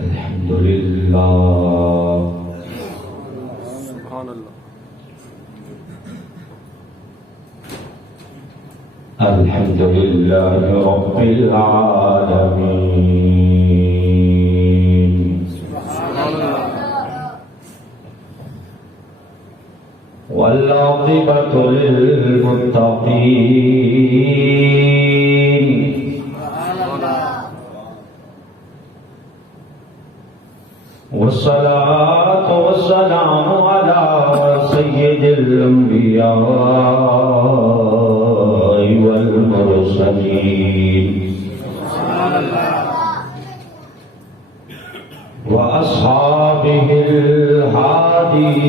الحمدللہ سبحان اللہ الحمدللہ رب العالمین والعاقبۃ للمتقین والصلاة والسلام على سيد الأنبياء والمرسلين وأصحابه الهادين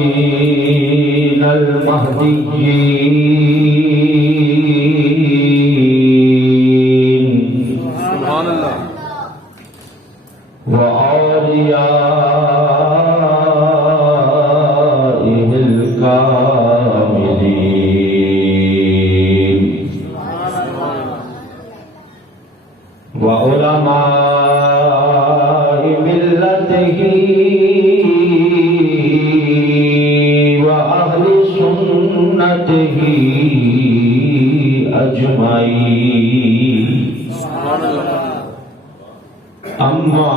المهديين سبحان اللہ وأوليائه الكاملين وعلماء ملته وأهل سنته أجمعين أما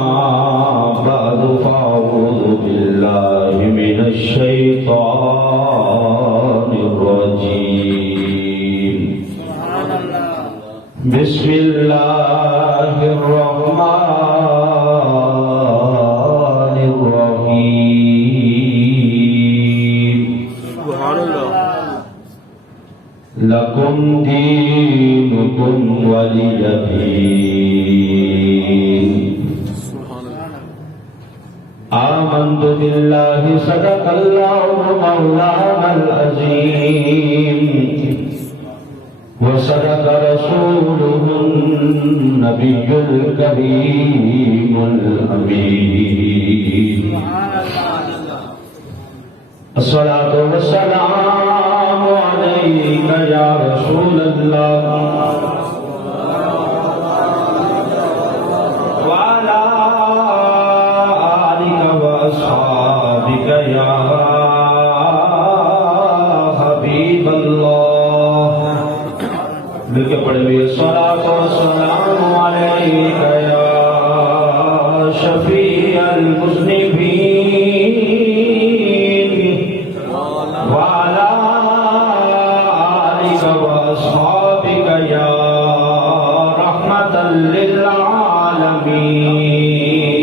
بعد فأعوذ بالله من الشيطان الرجيم بسم الله الرحمن الرحيم سبحان اللہ لكم دينكم ولي دين آمنت بالله صدق الله مولانا العظيم وصدق رسوله النبي الكريم الأمين الصلاة والسلام عليك يا رسول الله وعلى آلك وأصحابك يا حبيب الله مل کے پڑھے ہوئے الصلاة والسلام عليك يا شفيع المذنبين وعلى آلك وأصحابك يا رحمة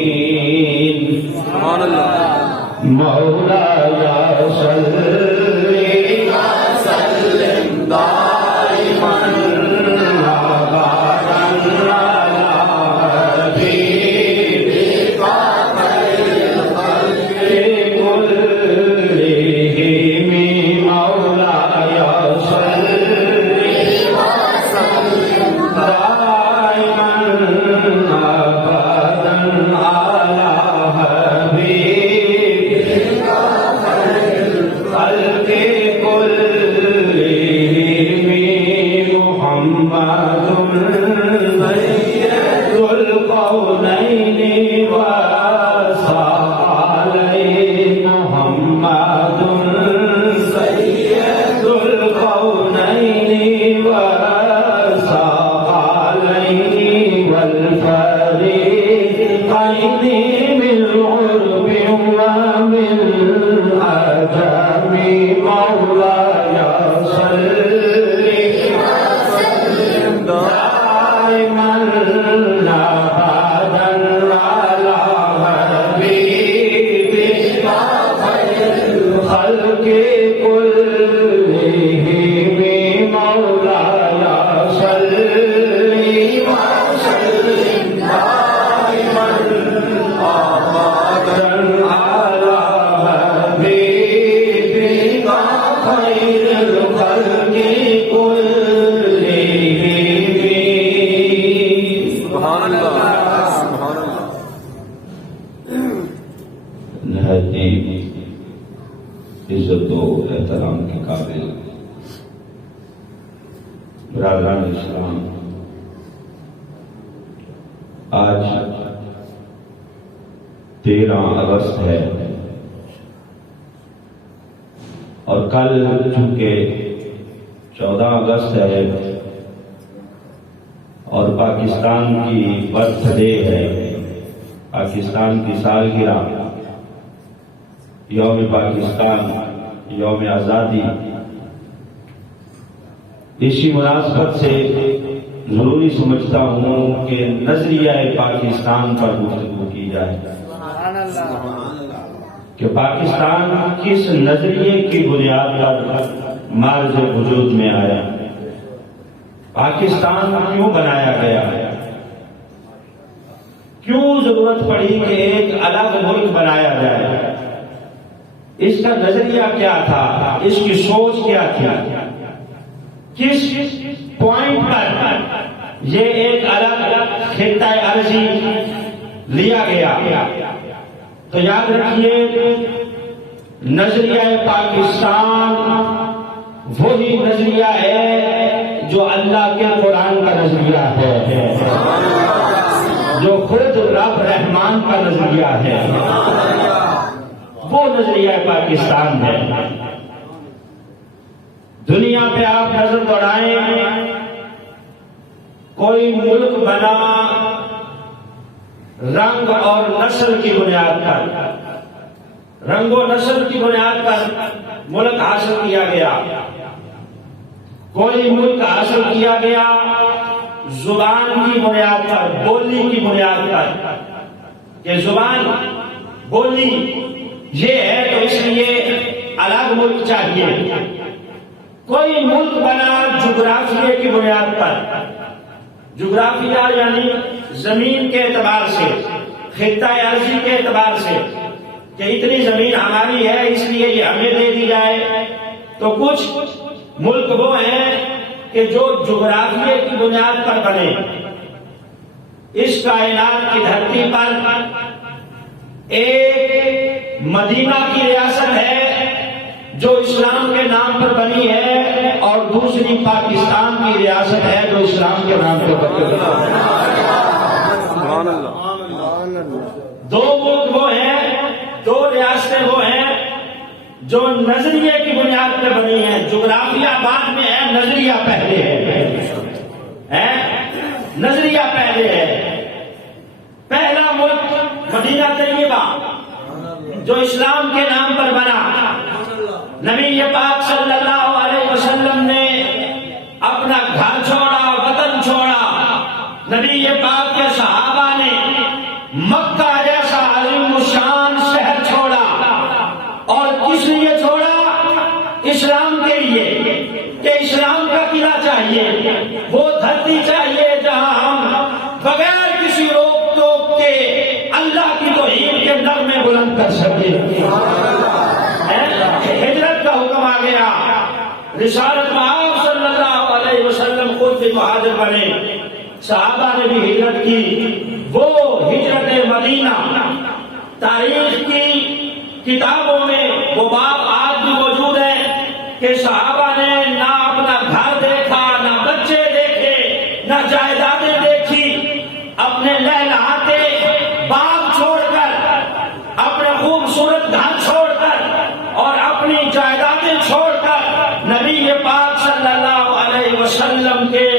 للعالمين سبحان اللہ مولاي صل وسلم دائما أبدا على حبيبك خير الخلق كلهم مولاي صل وسلم دائما أبدا على حبيبك خير الخلق كلهم محمد سيد القولين والثقلين محمد سيد القولين والثقلين والفريقين من عرب ومن عجم مولاي صل وسلم دائما أبدا على حبيبك خير الخلق كلهم مولاي صل وسلم دائما أبدا على حبيبك خير الخلق كلهم سبحان اللہ سبحان اللہ نہایت عزت و احترام کے قابل برادران اسلام، آج 13 اگست ہے اور کل چونکہ 14 اگست ہے اور پاکستان کی برتھ ڈے ہے، پاکستان کی سالگرہ، یوم پاکستان، یوم آزادی، اسی مناسبت سے ضروری سمجھتا ہوں کہ نظریہ پاکستان پر گفتگو کی جائے کہ پاکستان کس نظریے کی بنیاد پر معرض وجود میں آیا، پاکستان کیوں بنایا گیا، کیوں ضرورت پڑی کہ ایک الگ ملک بنایا جائے، اس کا نظریہ کیا تھا، اس کی سوچ کیا تھی، کس پوائنٹ پر یہ ایک الگ خطہ ارضی لیا گیا۔ تو یاد رکھیے نظریہ پاکستان وہی نظریہ ہے جو اللہ کے قرآن کا نظریہ ہے، جو خود رب رحمان کا نظریہ ہے، وہ نظریہ پاکستان ہے۔ دنیا پہ آپ نظر دوڑائیں، کوئی ملک بنا رنگ اور نسل کی بنیاد پر، رنگ و نسل کی بنیاد پر ملک حاصل کیا گیا، کوئی ملک حاصل کیا گیا زبان کی بنیاد پر، بولی کی بنیاد پر، کہ زبان بولی یہ ہے تو اس لیے الگ ملک چاہیے۔ کوئی ملک بنا جغرافیے کی بنیاد پر، جغرافیہ یعنی زمین کے اعتبار سے، خطہ ارضی کے اعتبار سے، کہ اتنی زمین ہماری ہے اس لیے یہ ہمیں دے دی جائے۔ تو کچھ ملک وہ ہیں کہ جو جغرافیے کی بنیاد پر بنے، اس کائنات کی دھرتی پر ایک مدینہ کی ریاست ہے جو اسلام کے نام پر بنی ہے، اور دوسری پاکستان کی ریاست ہے جو اسلام کے نام پر بنی ہے۔ دو ملک وہ ہیں، دو ریاستیں وہ ہیں جو نظریے کی بنیاد پہ بنی ہیں، جغرافیہ بعد میں ہے، نظریہ پہلے ہے، نظریہ پہلے ہے۔ پہلا ملک مدینہ طیبہ جو اسلام کے نام پر بنا، نبی پاک صلی اللہ علیہ وسلم نے اپنا گھر چھوڑا، وطن چھوڑا، نبی پاک کے صحابہ نے مکہ جیسا عظیم الشان شہر چھوڑا، اور کس لیے چھوڑا؟ اسلام کے لیے، کہ اسلام کا قلعہ چاہیے، وہ دھرتی چاہیے جہاں ہم بغیر کسی روک ٹوک کے اللہ کی توحید کے نغمے بلند کر سکے۔ ہجرت کا حکم آ گیا، رسالت آپ صلی اللہ علیہ وسلم خود بھی مہاجر بنے، صحابہ نے بھی ہجرت کی۔ وہ ہجرت مدینہ تاریخ کی کتابوں میں وہ باب آج بھی موجود ہے کہ صحابہ نے نہ اپنا گھر دیکھا، نہ بچے دیکھے، نہ جائیدادیں دیکھی، اپنے لہلہاتے باغ چھوڑ کر، اپنے خوبصورت گھر چھوڑ کر اور اپنی جائیدادیں چھوڑ کر نبی پاک صلی اللہ علیہ وسلم کے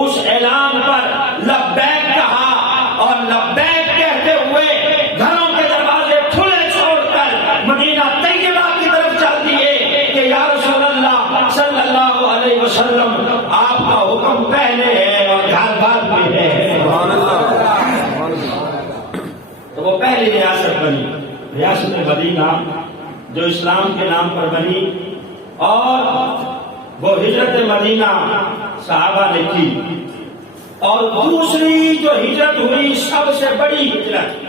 اس اعلان پر لبیک کہا، اور لبیک کہتے ہوئے گھروں کے دروازے کھلے چھوڑ کر مدینہ طیبہ کی طرف چل دیے کہ یا رسول اللہ صلی اللہ علیہ وسلم آپ کا حکم پہلے ہے اور گھر بعد میں ہے۔ تو وہ پہلی ریاست بنی، ریاست مدینہ جو اسلام کے نام پر بنی، اور وہ ہجرت مدینہ صحابہ نے کی۔ اور دوسری جو ہجرت ہوئی سب سے بڑی ہجرت،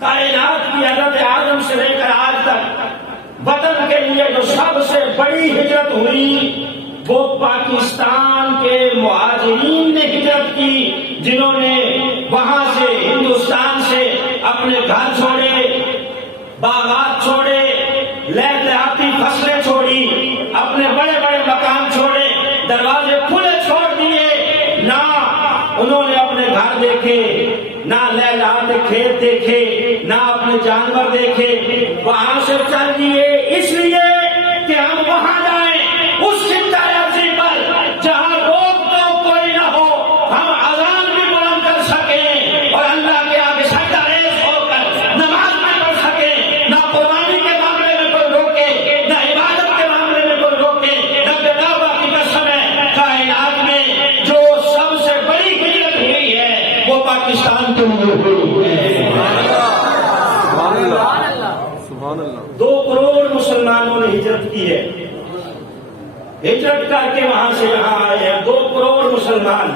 کائنات کی حضرت آدم سے لے کر آج تک وطن کے لیے جو سب سے بڑی ہجرت ہوئی، وہ پاکستان کے مہاجرین نے ہجرت کی، جنہوں نے وہاں سے ہندوستان سے اپنے گھر چھوڑے، باغات چھوڑے، لہلہاتی فصلیں چھوڑی، اپنے بڑے بڑے مکان چھوڑے، دروازے کھلے چھوڑ دیے، نہ انہوں نے اپنے گھر دیکھے، نہ لہلہات کھیت دیکھے، نہ اپنے جانور دیکھے، وہاں سے چل دیے اس لیے کہ ہم وہاں جائیں اس خطہ ارضی پر جہاں روک ٹوک کوئی نہ ہو، ہم اذان بھی بلند کر سکیں اور اللہ کے آگے سجدہ ریز ہو کر نماز میں پڑھ سکیں، نہ قربانی کے معاملے میں کوئی روکے، نہ عبادت کے معاملے میں کوئی روکے۔ رب کعبہ کی قسم ہے، کائنات میں جو سب سے بڑی ہجرت ہوئی ہے وہ پاکستان کے لیے ہوئی ہے۔ سبحان اللہ، سبحان اللہ۔ 2 کروڑ مسلمانوں نے ہجرت کی ہے، ہجرت کر کے وہاں سے یہاں آئے ہیں 2 کروڑ مسلمان۔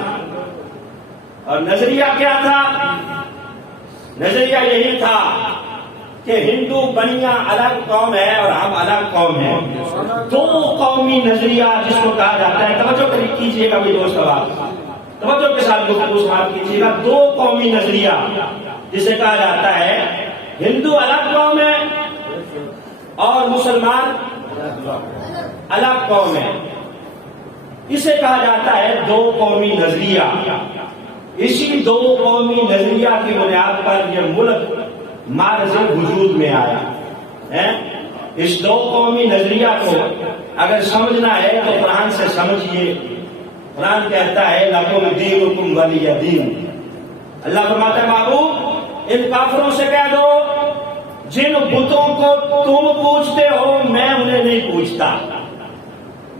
اور نظریہ کیا تھا؟ نظریہ یہی تھا کہ ہندو بنیا الگ قوم ہے اور ہم الگ قوم ہیں، 2 قومی نظریہ جس کو کہا جاتا ہے۔ توجہ کیجیے گا میرے دوست، توجہ کے ساتھ گفتگو سماعت کیجیے گا۔ 2 قومی نظریہ جسے کہا جاتا ہے ہندو الگ قوم ہے اور مسلمان الگ قوم ہے، اسے کہا جاتا ہے 2 قومی نظریہ۔ اسی 2 قومی نظریہ کی بنیاد پر یہ ملک معرض وجود میں آیا ہے۔ اس 2 قومی نظریہ کو اگر سمجھنا ہے تو قرآن سے سمجھیے۔ قرآن کہتا ہے لکم دینکم ولی دین۔ اللہ فرماتا ہے محبوب ان کافروں سے کہہ دو جن بتوں کو تم پوجتے ہو میں انہیں نہیں پوجتا،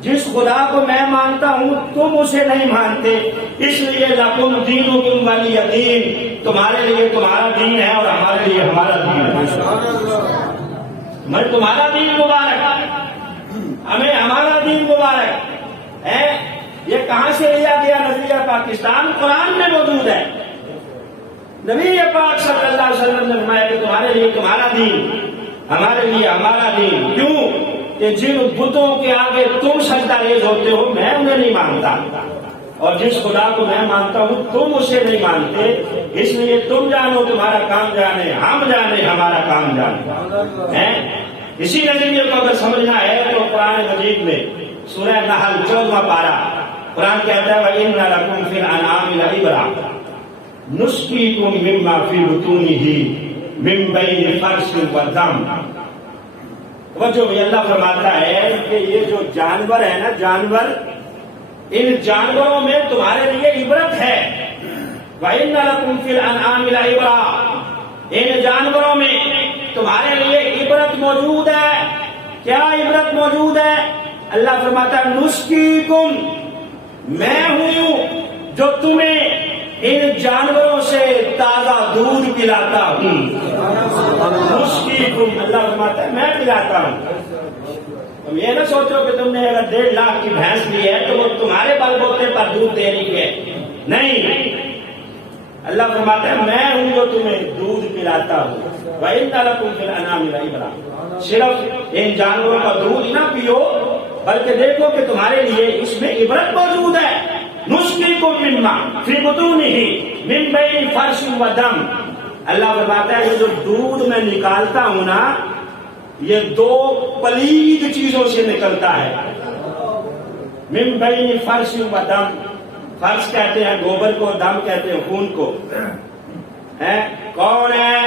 جس خدا کو میں مانتا ہوں تم اسے نہیں مانتے، اس لیے لکم دینکم ولی دین، تمہارے لیے تمہارا دین ہے اور ہمارے لیے ہمارا دین ہے۔ ہمیں تمہارا دین مبارک، ہمیں ہمارا دین مبارک ہے۔ یہ کہاں سے لیا گیا نظریہ؟ پاکستان قرآن میں موجود ہے۔ نبی پاک صلی اللہ علیہ وسلم نے فرمایا کہ تمہارے لیے تمہارا دین، ہمارے لیے ہمارا دین۔ کیوں کہ جن بتوں کے آگے تم سجدہ ریز ہوتے ہو میں انہیں نہیں مانتا، اور جس خدا کو میں مانتا ہوں تم اسے نہیں مانتے، اس لیے تم جانو تمہارا کام جانے، ہم جانے ہمارا کام جانے۔ اسی نظریے کو اگر سمجھنا ہے تو قرآن مجید میں سورہ نحل 14واں پارہ قرآن کہتا ہے وَإِنَّ لَكُمْ فِي الْأَنْعَامِ لَعِبْرَةً نُسْقِيكُم مِّمَّا فِي بُطُونِهِ مِن بَيْنِ فَرْثٍ وَدَمٍ۔ جو اللہ فرماتا ہے کہ یہ جو جانور ہے نا، جانور، ان جانوروں میں تمہارے لیے عبرت ہے۔ وَإِنَّ لَكُمْ فِي الْأَنْعَامِ لَعِبْرَةً، ان جانوروں میں تمہارے لیے عبرت موجود ہے۔ کیا عبرت موجود ہے؟ اللہ فرماتا ہے نسقیکم، میں ہوں جو تمہیں ان جانوروں سے تازہ دودھ پلاتا ہوں۔ نسقیکم، اللہ فرماتا ہے میں پلاتا ہوں۔ تم یہ نہ سوچو کہ تم نے اگر 1.5 لاکھ کی بھینس لی ہے تو وہ تمہارے بل بوتے پر دودھ دے رہی ہے، نہیں۔ اللہ فرماتا ہے میں ہوں جو تمہیں دودھ پلاتا ہوں۔ وَإِنَّ لَكُمْ فِي الْأَنْعَامِ لَعِبْرَةً، صرف ان جانوروں کا دودھ نہ پیو بلکہ دیکھو کہ تمہارے لیے اس میں عبرت موجود ہے۔ نسقیکم مما فی بطونہ من بین فرث ودم، اللہ فرماتا ہے یہ جو دودھ میں نکالتا ہوں نا یہ 2 پلید چیزوں سے نکلتا ہے۔ من بین فرث ودم، فرث کہتے ہیں گوبر کو، دم کہتے ہیں خون کو۔ کون ہے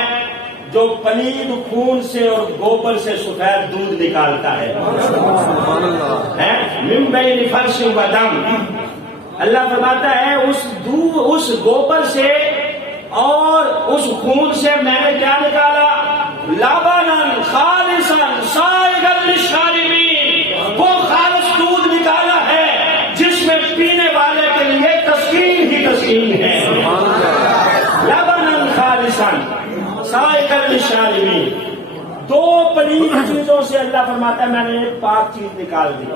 جو پلید خون سے اور گوبر سے سفید دودھ نکالتا ہے؟ من بین فرث ودم، اللہ فرماتا ہے اس گوبر سے اور اس خون سے میں نے کیا نکالا؟ لبناً خالصاً سائغاً للشاربین، وہ خالص دودھ نکالا ہے جس میں پینے والے کے لیے تسکین ہی تسکین ہے۔ لبناً خالصاً سائغاً للشاربین، 2 پلید چیزوں سے اللہ فرماتا ہے میں نے ایک پاک چیز نکال دی۔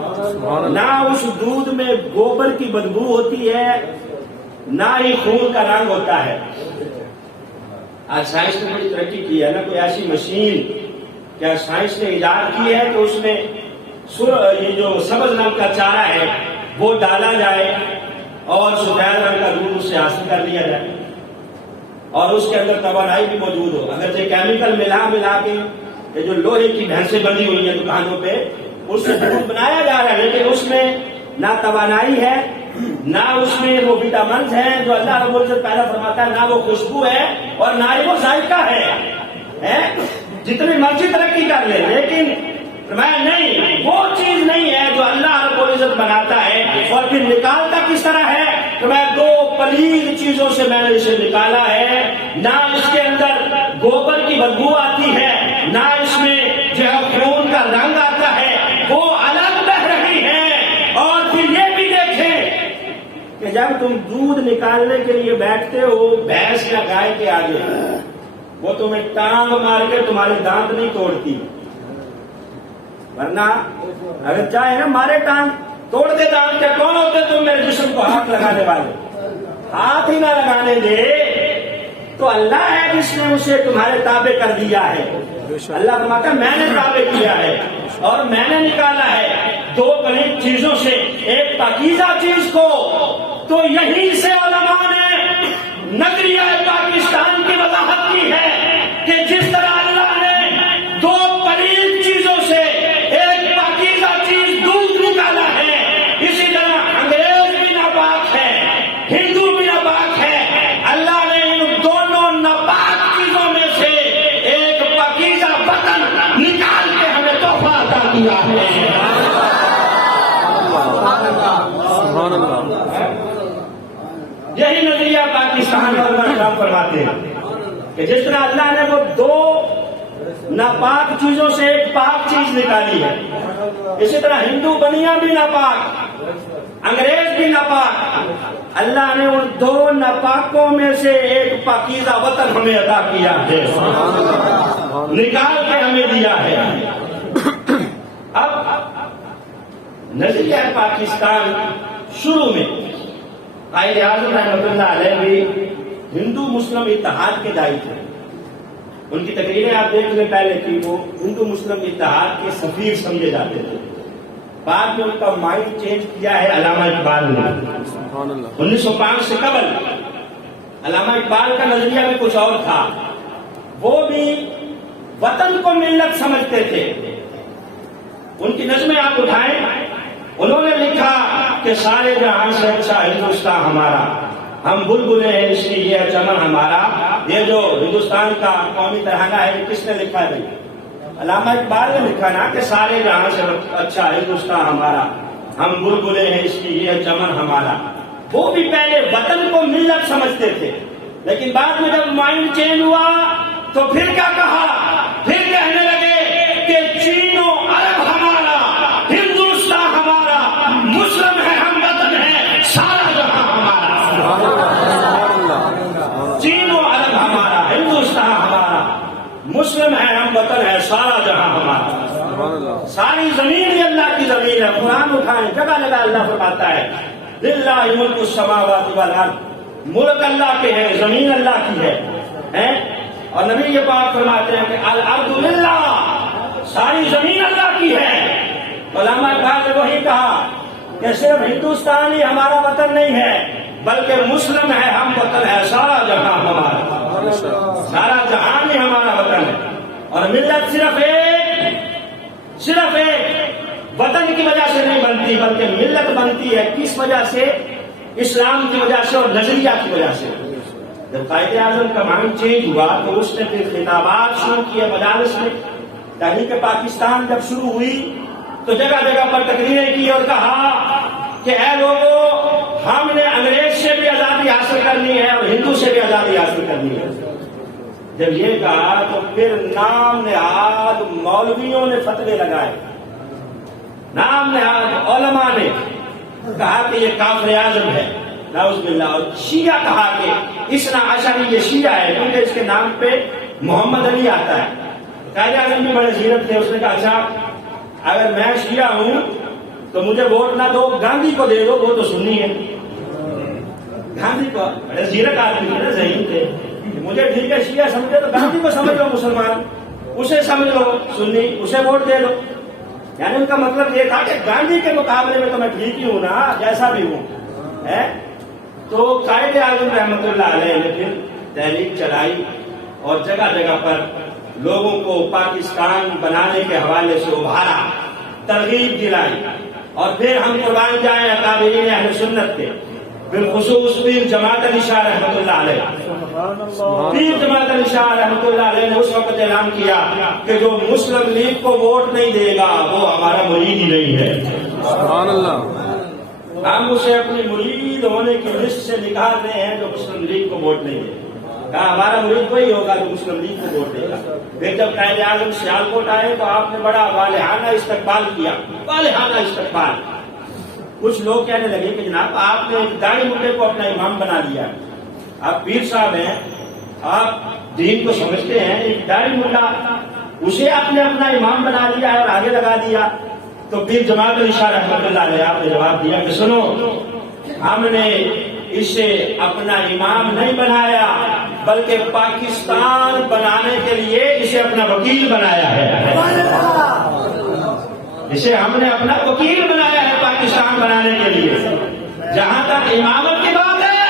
نہ اس دودھ میں گوبر کی بدبو ہوتی ہے، نہ ہی خون کا رنگ ہوتا ہے۔ آج سائنس نے بڑی ترقی کی ہے نا، کوئی ایسی مشین کیا سائنس نے ایجاد کی ہے کہ اس میں یہ جو سبز رنگ کا چارہ ہے وہ ڈالا جائے اور سفید رنگ کا دودھ اس سے حاصل کر لیا جائے اور اس کے اندر توانائی بھی موجود ہو۔ اگر یہ کیمیکل ملا کے یہ جو لوہے کی بھینسیں بندھی ہوئی ہیں دکانوں پہ اس سے دودھ بنایا جا رہا ہے، لیکن اس میں نہ توانائی ہے، نہ اس میں وہ وٹامنز ہیں جو اللہ رب العزت پیدا فرماتا ہے، نہ وہ خوشبو ہے اور نہ ہی وہ ذائقہ ہے۔ جتنی مرضی ترقی کر لے، لیکن فرمایا نہیں، وہ چیز نہیں ہے جو اللہ رب العزت بناتا ہے۔ اور پھر نکالتا کس طرح ہے؟ فرمایا دو پلید چیزوں سے میں نے اسے نکالا ہے، نہ اس کے اندر گوبر کی بدبو آتی ہے، نہ اس میں جو ہے خون کا رنگ آتا ہے، وہ الگ بہ رہی ہے۔ اور پھر یہ بھی دیکھیں کہ جب تم دودھ نکالنے کے لیے بیٹھتے ہو بھینس یا گائے کے آگے، وہ تمہیں ٹانگ مار کے تمہارے دانت نہیں توڑتی، ورنہ اگر چاہے نا مارے ٹانگ توڑ دے دانت کے، کون ہوتے تم میرے جسم کو ہاتھ لگانے والے؟ ہاتھ ہی نہ لگانے دے تو اللہ ہے جس نے اسے تمہارے تابع کر دیا ہے۔ اللہ فرماتا ہے میں نے تابع کیا ہے اور میں نے نکالا ہے دو پلید چیزوں سے ایک پاکیزہ چیز کو۔ تو یہیں سے علماء نے نظریہ پاکستان کی وضاحت کی ہے کہ جس طرح اللہ نے دو پلید چیزوں سے ایک پاکیزہ چیز دودھ نکالا ہے، اسی طرح انگریز بھی ناپاک ہے، ہندو بھی ناپاک ہے۔ اللہ نے ان دونوں ناپاک چیزوں میں سے ایک پاکیزہ وطن نکال کے ہمیں تحفہ عطا کیا ہے۔ سبحان اللہ۔ یہی نظریہ پاکستان کا فرماتے ہیں کہ جس طرح اللہ نے وہ دو ناپاک چیزوں سے ایک پاک چیز نکالی ہے، اسی طرح ہندو بنیاں بھی ناپاک، انگریز بھی ناپاک، اللہ نے ان دو ناپاکوں میں سے ایک پاکیزہ وطن ہمیں عطا کیا ہے، نکال کے ہمیں دیا ہے۔ اب نظریہ پاکستان شروع میں قائد اعظم رحمۃ اللہ علیہ بھی ہندو مسلم اتحاد کے داعی تھے۔ ان کی تقریریں آپ دیکھ لیں پہلے کی، وہ ہندو مسلم اتحاد کے سفیر سمجھے جاتے تھے۔ بعد میں ان کا مائنڈ چینج کیا ہے علامہ اقبال نے۔ 1905 سے قبل علامہ اقبال کا نظریہ بھی کچھ اور تھا، وہ بھی وطن کو ملت سمجھتے تھے۔ ان کی نظمیں آپ اٹھائیں، انہوں نے لکھا کہ سارے جہاں سے اچھا ہندوستان ہمارا، ہم بلبلیں ہیں اس کی یہ چمن ہمارا۔ یہ جو ہندوستان کا قومی ترانہ ہے کس نے لکھا ہے؟ علامہ اقبال نے لکھا نا کہ سارے جہاں سے اچھا ہندوستان ہمارا، ہم بلبلیں ہیں اس کی یہ چمن ہمارا۔ وہ بھی پہلے وطن کو ملت سمجھتے تھے، لیکن بعد میں جب مائنڈ چینج ہوا تو پھر کیا کہا؟ پھر کہنے لگے کہ چین و عرب ہمارا، ہندوستان ہمارا، مسلم ہے ہم وطن ہے سارا جہاں ہمارا۔ چین و عرب ہمارا، ہندوستان ہمارا، مسلم ہے ہم وطن ہے سارا جہاں ہمارا۔ ساری زمین ہی اللہ کی زمین ہے۔ قرآن اٹھائیں، جگہ جگہ اللہ فرماتا ہے للہ ملک السماوات والارض، ملک اللہ کے ہے، زمین اللہ کی ہے۔ اور نبی یہ بات فرماتے ہیں کہ الارض للہ، ساری زمین اللہ کی ہے۔ علامہ اقبال نے وہی کہا کہ صرف ہندوستان ہی ہمارا وطن نہیں ہے بلکہ مسلم ہے ہم وطن ہے سارا جہاں ہمارا، سارا جہان ہی ہمارا وطن ہے۔ اور ملت صرف ایک وطن کی وجہ سے نہیں بنتی بلکہ ملت بنتی ہے کس وجہ سے؟ اسلام کی وجہ سے اور نظریہ کی وجہ سے۔ جب قائد اعظم کا مائنڈ چینج ہوا تو اس نے پھر خطابات شروع کیے مجالس میں۔ تحریک پاکستان جب شروع ہوئی تو جگہ جگہ پر تقریریں کی اور کہا کہ اے لوگوں، ہم نے انگریز سے بھی آزادی حاصل کرنی ہے اور ہندو سے بھی آزادی حاصل کرنی ہے۔ جب یہ کہا تو پھر نام نہاد مولویوں نے فتوے لگائے، نام نہاد علماء نے کہا کہ یہ کافر اعظم ہے، نعوذ باللہ۔ اور شیعہ کہا کہ اثنا عشری یہ شیعہ ہے کیونکہ اس کے نام پہ محمد علی آتا ہے۔ قائد اعظم بھی بڑے زیرت تھے، اس نے کہا اچھا اگر میں شیعہ ہوں تو مجھے ووٹ نہ دو، گاندھی کو دے دو، وہ تو سنی ہے۔ گاندھی کو، بڑے زیرت آدمی تھے، ذہین تھے، مجھے ٹھیک ہے شیعہ سمجھے تو گاندھی کو سمجھ لو مسلمان، اسے سمجھ لو سنی، اسے ووٹ دے دو۔ یعنی ان کا مطلب یہ تھا کہ گاندھی کے مقابلے میں تو میں ٹھیک ہی ہوں نا، جیسا بھی ہوں۔ تو قائد اعظم رحمۃ اللہ علیہ نے پھر تحریک چلائی اور جگہ جگہ پر لوگوں کو پاکستان بنانے کے حوالے سے ابھارا، ترغیب دلائی۔ اور پھر ہم قربان جائیں اکابرین اہل سنت کے، بالخصوص پیر جماعت علی شاہ رحمۃ اللہ علیہ۔ پیر جماعت علی شاہ رحمۃ اللہ علیہ نے اس وقت اعلان کیا کہ جو مسلم لیگ کو ووٹ نہیں دے گا وہ ہمارا مرید ہی نہیں ہے۔ سبحان اللہ۔ ہم اسے اپنی مرید ہونے کی لسٹ سے نکال رہے ہیں جو مسلم لیگ کو ووٹ نہیں دے گا۔ کہا ہمارا مرید وہی ہوگا جو مسلم لیگ کو ووٹ دے گا۔ پھر جب قائد اعظم سیالکوٹ آئے تو آپ نے بڑا والہانہ استقبال کیا، والہانہ استقبال۔ کچھ لوگ کہنے لگے کہ جناب آپ نے داڑھی منڈے کو اپنا امام بنا دیا، آپ پیر صاحب ہیں، آپ دین کو سمجھتے ہیں، ایک داڑھی منڈا اسے آپ نے اپنا امام بنا دیا اور آگے لگا دیا۔ تو پیر جماعت علی شاہ رحمۃ اللہ علیہ آپ نے جواب دیا کہ سنو، ہم نے اسے اپنا امام نہیں بنایا بلکہ پاکستان بنانے کے لیے اسے اپنا وکیل بنایا ہے۔ اسے ہم نے اپنا وکیل بنایا ہے پاکستان بنانے کے لیے۔ جہاں تک امامت کی بات ہے،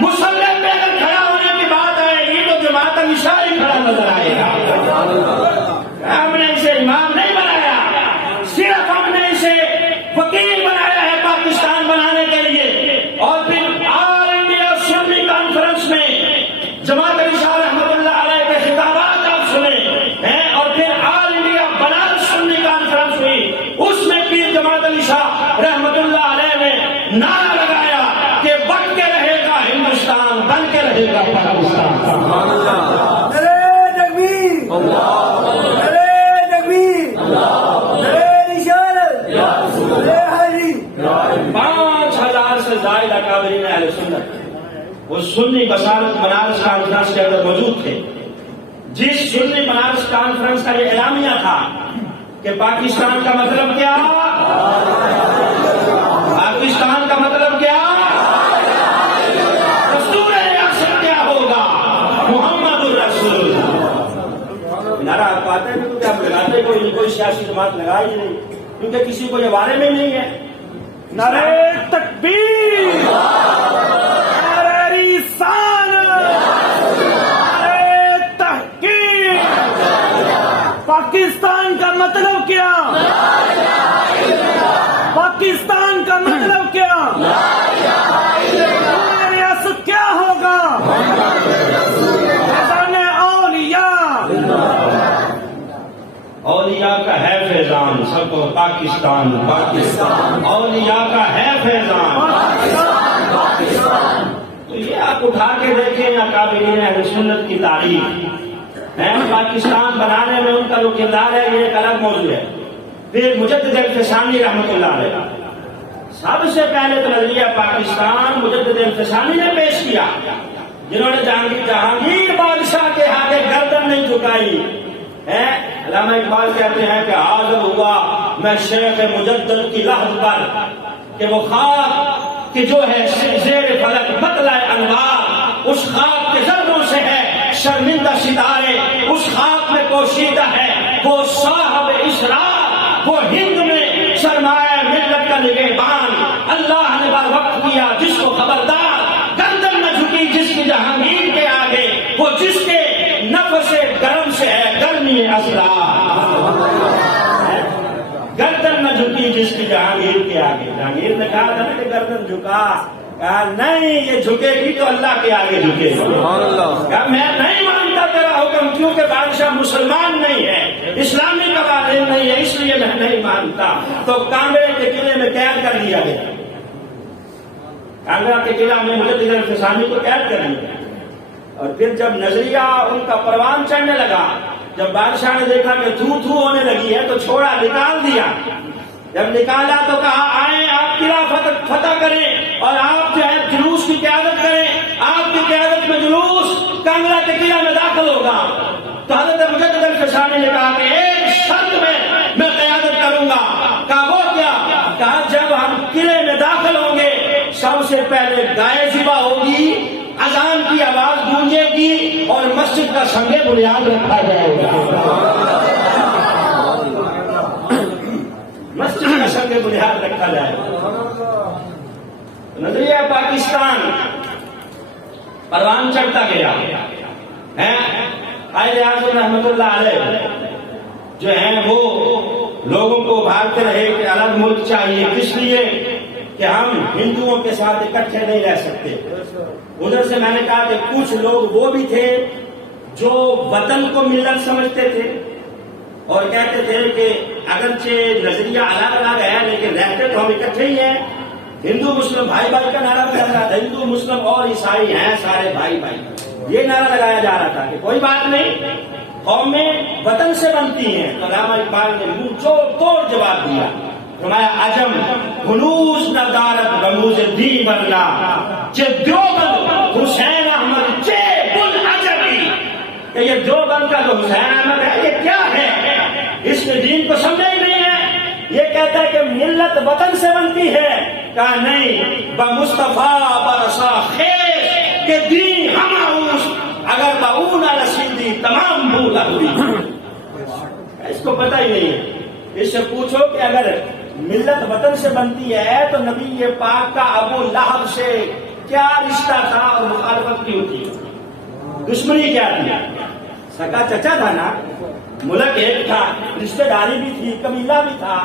مسلم پہ اگر کھڑا ہونے کی بات آئے گی تو جماعت علی شاہ ہی کھڑا نظر آئے گا۔ ہم نے اسے امام نہیں بنایا، صرف ہم نے اسے وکیل بنایا ہے پاکستان بنانے کے لیے۔ اور پھر آل انڈیا سنی کانفرنس میں جماعت علی شاہ رحمۃ اللہ علیہ کے خطابات آپ سنیں ہیں، اور پھر آل انڈیا بنارس سنی کانفرنس ہوئی، اس میں پیر جماعت علی شاہ رحمۃ اللہ علیہ نے نعرہ لگایا کہ بن کے رہے گا ہندوستان، بن کے رہے گا پاکستان۔ سبحان اللہ۔ نعرہ تکبیر، نعرہ تکبیر، نعرہ رسالت، نعرہ حیدری۔ 5000 سے زائد اکابرین اہل سنت وہ سنی بنارس کانفرنس کے اندر موجود تھے، جس سنی بنارس کانفرنس کا یہ اعلامیہ تھا کہ پاکستان کا مطلب کیا، پاکستان کا مطلب کیا، دستور ریاست کیا ہوگا، محمد الرسول اللہ۔ نعرہ آپ پاتے ہیں کیونکہ ہم لگاتے کوئی سیاسی جماعت لگائی نہیں، کیونکہ کسی کو یہ بارے میں نہیں ہے۔ نعرہ تکبیر، نعرہ رسالت، نعرہ تحقیق۔ پاکستان کا مطلب کیا، پاکستان کا مطلب کیا، ریاست کیا ہوگا، فیضان اولیاء۔ اولیاء کا ہے فیضان، سب کو پاکستان، پاکستان اولیاء کا ہے فیضان۔ تو یہ آپ اٹھا کے دیکھیں اکابرین اہل سنت کی تاریخ ہے، پاکستان بنانے میں ان کا جو کردار ہے یہ ایک الگ موضوع ہے۔ پھر مجدد الفسانی رحمۃ اللہ علیہ، سب سے پہلے تو نظریہ پاکستان مجدد الفسانی نے پیش کیا، جنہوں نے جہانگیر بادشاہ کے آگے گردن نہیں جھکائی ہے۔ علامہ اقبال کہتے ہیں کہ حاضر ہوا میں شیخ مجدد کی لحد پر کہ وہ خاک کہ جو ہے زیر فلک مطلع انوار، اس خاک کے ذروں سے ہے شرمندہ ستارے، اس خاک میں پوشیدہ ہے وہ صاحب اسرار، وہ ہند میں سرمایہ ملت کا نگہبان۔ اللہ نے بر وقت کیا جس کو خبردار، گردن نہ جھکی جس کی جہانگیر کے آگے، وہ جس کے نفس گرم سے ہے گرمی اسرار۔ گردن نہ جھکی جس کی جہانگیر کے آگے۔ جہانگیر نے کہا تھا کہ گردن جھکا، کہا نہیں یہ جھکے گی تو اللہ کے آگے جھکے گی۔ سبحان اللہ۔ کہا میں نہیں مانتا تیرا حکم کیونکہ بادشاہ مسلمان نہیں ہے، اسلامی قوانین نہیں ہے، اس لیے میں نہیں مانتا۔ تو کانگڑے کے قلعے میں قید کر دیا گیا، کانگڑا کے قلعہ میں مجدد الفسانی کو قید کر دیا۔ اور پھر جب نظریہ ان کا پروان چڑھنے لگا، جب بادشاہ نے دیکھا کہ تھو تھو ہونے لگی ہے تو چھوڑا، نکال دیا۔ جب نکالا تو کہا آئیں آپ قلعہ فتح کریں اور آپ جو ہے جلوس کی قیادت کریں، آپ کی قیادت میں جلوس کانگڑا کے قلعہ میں داخل ہوگا۔ تو حضرت مجدد الفسانی نے کہا کہ ایک شرط میں قیادت کروں گا۔ کہا وہ کیا؟ کہا جب ہم قلعے میں داخل ہوں گے سب سے پہلے گائے ذبح ہوگی، اذان کی آواز گونجے گی اور مسجد کا سنگ بنیاد رکھا جائے گا، مسجد کا سنگ بنیاد رکھا جائے گا۔ نظریہ پاکستان پروان چڑھتا گیا ہے۔ قائد اعظم رحمۃ اللہ علیہ جو ہیں وہ لوگوں کو ابھارتے رہے کہ الگ ملک چاہیے، کس لیے کہ ہم ہندوؤں کے ساتھ اکٹھے نہیں رہ سکتے۔ ادھر سے میں نے کہا کہ کچھ لوگ وہ بھی تھے جو وطن کو ملت سمجھتے تھے اور کہتے تھے کہ اگرچہ نظریہ الگ الگ ہے لیکن رہتے تو ہم اکٹھے ہی ہیں۔ ہندو مسلم بھائی بھائی کا نعرہ لگا رہا تھا، ہندو مسلم اور عیسائی ہیں سارے بھائی بھائی، یہ نعرہ لگایا جا رہا تھا کہ کوئی بات نہیں، قومیں وطن سے بنتی ہیں۔ علامہ اقبال نے منہ توڑ جواب دیا، فرمایا عجم ہنوز نہ دارت رموز دی بننا چے دیوبند حسین احمد چے گل عجبی، کہ یہ دیوبند کا جو حسین احمد ہے یہ کیا ہے، اس نے دین کو سمجھا ہی نہیں ہے۔ یہ کہتا ہے کہ ملت وطن سے بنتی ہے، کہا نہیں، بمصطفیٰ برسا خیش کہ دین ہماؤس اگر باؤنا رسیدی تمام بھولا ہوئی۔ اس کو پتہ ہی نہیں ہے۔ اس سے پوچھو کہ اگر ملت وطن سے بنتی ہے تو نبی پاک کا ابو لہب سے کیا رشتہ تھا اور مخالفت کیوں تھی، دشمنی کیا تھی؟ سگا چچا تھا نا، ملک ایک تھا، رشتہ داری بھی تھی، قبیلہ بھی تھا،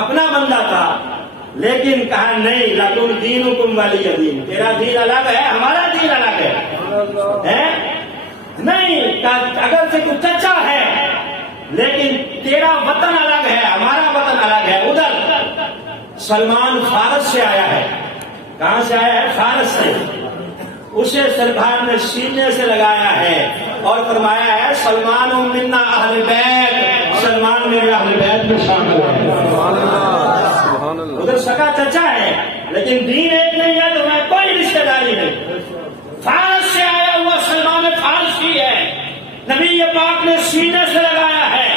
اپنا بندہ تھا، لیکن کہا نہیں، لکم دینکم ولی دین، تیرا دین الگ ہے ہمارا دین الگ ہے۔ نہیں، اگر سے تو چچا ہے لیکن تیرا وطن الگ ہے ہمارا وطن الگ ہے۔ ادھر سلمان فارس سے آیا ہے، کہاں سے آیا ہے؟ فارس سے۔ اسے سرکار نے سینے سے لگایا ہے اور فرمایا ہے سلمان منا اہل بیت، سلمان میرے اہل بیت میں شامل ہے۔ ادھر سکا چچا ہے لیکن دین ایک نہیں ہے تو میں کوئی رشتہ داری نہیں۔ فارس سے آیا ہوا سلمان فارسی ہے، نبی پاک نے سینے سے لگایا ہے۔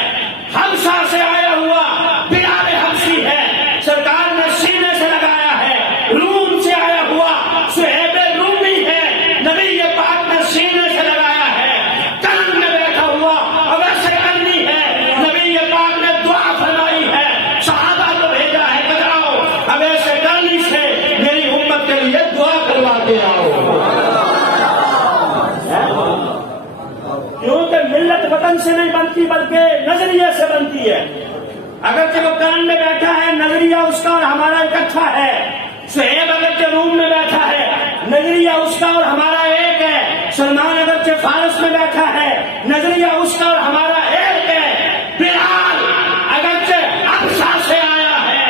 حبشہ سے آیا ہوا بلال حبشی ہے، سرکار نے سینے سے لگایا ہے۔ روم سے آیا ہوا صہیب رومی ہے، نبی پاک نے سینے سے لگایا ہے۔ کرن میں بیٹھا ہوا اویس کرنی ہے، نبی پاک نے دعا فرمائی ہے، صحابہ کو بھیجا ہے کہ جاؤ اویس کرنی سے میری امت کے لیے دعا کروا کے آؤ۔ کیونکہ ملت وطن سے نہیں بنتی بلکہ نظریے سے بنتی ہے۔ اگرچہ وہ کان میں بیٹھا ہے، نظریہ اس کا اور ہمارا اکٹھا ہے۔ صہیب اگرچہ روم میں بیٹھا ہے، نظریہ اس کا اور ہمارا ایک ہے۔ سلمان اگرچہ فارس میں بیٹھا ہے، نظریہ اس کا اور ہمارا ایک ہے۔ بلال اگرچہ حبشہ سے آیا ہے،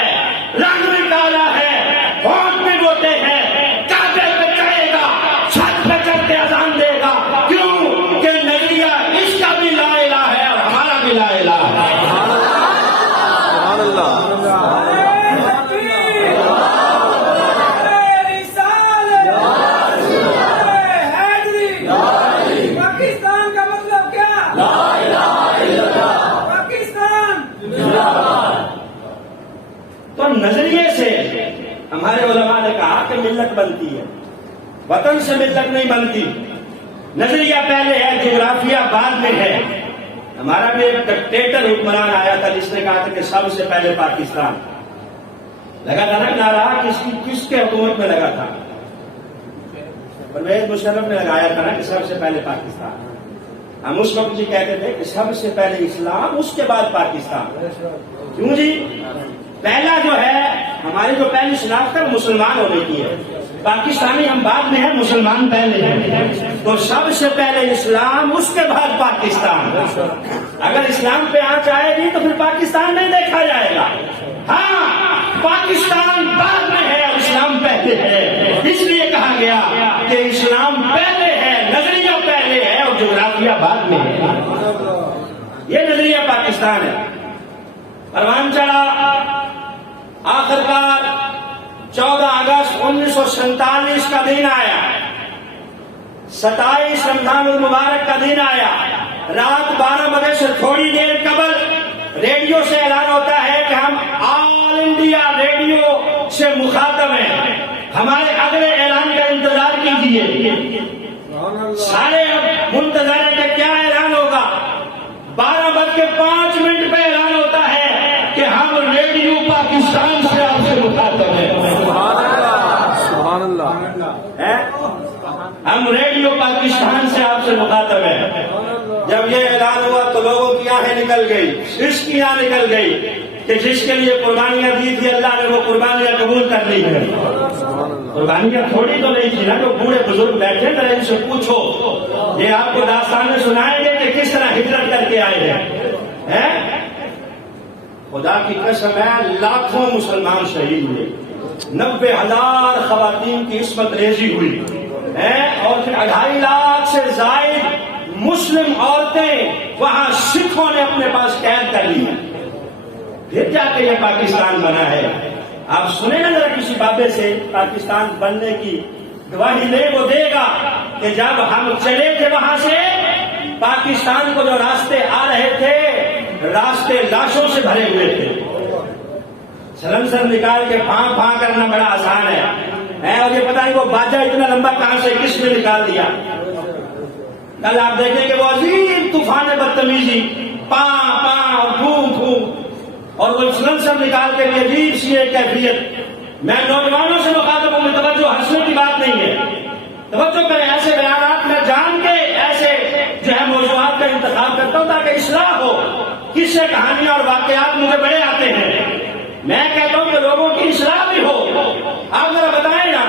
رنگ بھی کالا ہے، ہونٹ بھی موٹے ہیں، کعبے پہ چڑھے گا، چھت پہ چڑھ کے اذان دے گا، کیوں کہ نظریہ اس کا بھی لا الہ ہے اور ہمارا بھی لا الہ ہے۔ سبحان اللہ۔ پاکستان کا مطلب کیا؟ پاکستان۔ تو نظریے سے ہمارے علماء نے کہا کہ ملت بنتی ہے، وطن سے ملت نہیں بنتی۔ نظریہ پہلے ہے، جغرافیہ بعد میں ہے۔ ہمارا بھی ایک ڈکٹیٹر حکمران آیا تھا جس نے کہا تھا کہ سب سے پہلے پاکستان، لگا تھا نا نعرہ، کس کے حکومت میں لگا تھا؟ پرویز مشرف نے لگایا تھا نا کہ سب سے پہلے پاکستان۔ ہم اس وقت جی کہتے تھے کہ سب سے پہلے اسلام اس کے بعد پاکستان۔ کیوں جی؟ پہلا جو ہے ہماری جو پہلی شناخت ہے مسلمان ہونے کی ہے، پاکستانی ہم بعد میں ہیں، مسلمان پہلے ہیں۔ تو سب سے پہلے اسلام اس کے بعد پاکستان۔ اگر اسلام پہ آنچ آئے گی تو پھر پاکستان نہیں دیکھا جائے گا۔ ہاں، پاکستان بعد میں ہے اور اسلام پہلے ہے، اس لیے کہا گیا کہ اسلام پہلے ہے، نظریہ پہلے ہے اور جغرافیہ بعد میں ہے۔ یہ نظریہ پاکستان ہے۔ پروان چڑھا، آخرکار 14 اگست 1947 کا دن آیا، 27 رمضان المبارک کا دن آیا۔ رات 12 بجے سے تھوڑی دیر قبل ریڈیو سے اعلان ہوتا ہے کہ ہم آل انڈیا ریڈیو سے مخاطب ہیں، ہمارے اگلے اعلان کا انتظار کیجیے۔ سارے منتظر ہیں کہ کیا اعلان ہوگا۔ 12:05 پہ اعلان ہوتا ہے کہ ہم ریڈیو پاکستان سے آپ سے مخاطب ہیں۔ سبحان اللہ۔ ہم ریڈیو پاکستان سے آپ سے مخاطب ہیں۔ جب یہ اعلان ہوا تو لوگوں کی آنکھیں نکل گئی، اس کی آنکھ نکل گئی۔ کہ جس کے لیے قربانیاں دی تھی اللہ نے وہ قربانیاں قبول کر لی ہیں. قربانیاں تھوڑی تو نہیں تھی نا. جو بوڑھے بزرگ بیٹھے ذرا ان سے پوچھو, یہ آپ کو داستان میں سنائیں گے کہ کس طرح ہجرت کر کے آئے ہیں. خدا کی قسم ہے, لاکھوں مسلمان شہید ہوئے, 90,000 خواتین کی عصمت ریزی ہوئی اور پھر 2.5 لاکھ سے زائد مسلم عورتیں وہاں سکھوں نے اپنے پاس قید کر لی. پھر جا کے یہ پاکستان بنا ہے. آپ سنیں نا ذرا کسی بابے سے پاکستان بننے کی گواہی لے, وہ دے گا کہ جب ہم چلے تھے وہاں سے پاکستان کو جو راستے آ رہے تھے راستے لاشوں سے بھرے ہوئے تھے. سلنسر نکال کے پھانک پھانک کرنا بڑا آسان ہے اور یہ پتہ نہیں وہ باجا اتنا لمبا کہاں سے کس نے نکال دیا. کل آپ دیکھیں کہ وہ عظیم طوفان بدتمیزی پاں پاں اور پھوں پھوں اور وہ سلنسر نکال کے بھی عجیب سی ایک کیفیت. میں نوجوانوں سے مخاطب ہوں, توجہ ہنسنے کی بات نہیں ہے, توجہ کریں. ایسے بیانات میں جان کے ایسے جو ہے موضوعات کا انتخاب کرتا ہوں تاکہ اصلاح ہو. قصے کہانیاں اور واقعات مجھے بڑے آتے ہیں. میں کہتا ہوں کہ لوگوں کی اصلاح بھی ہو. آپ ذرا بتائیں نا,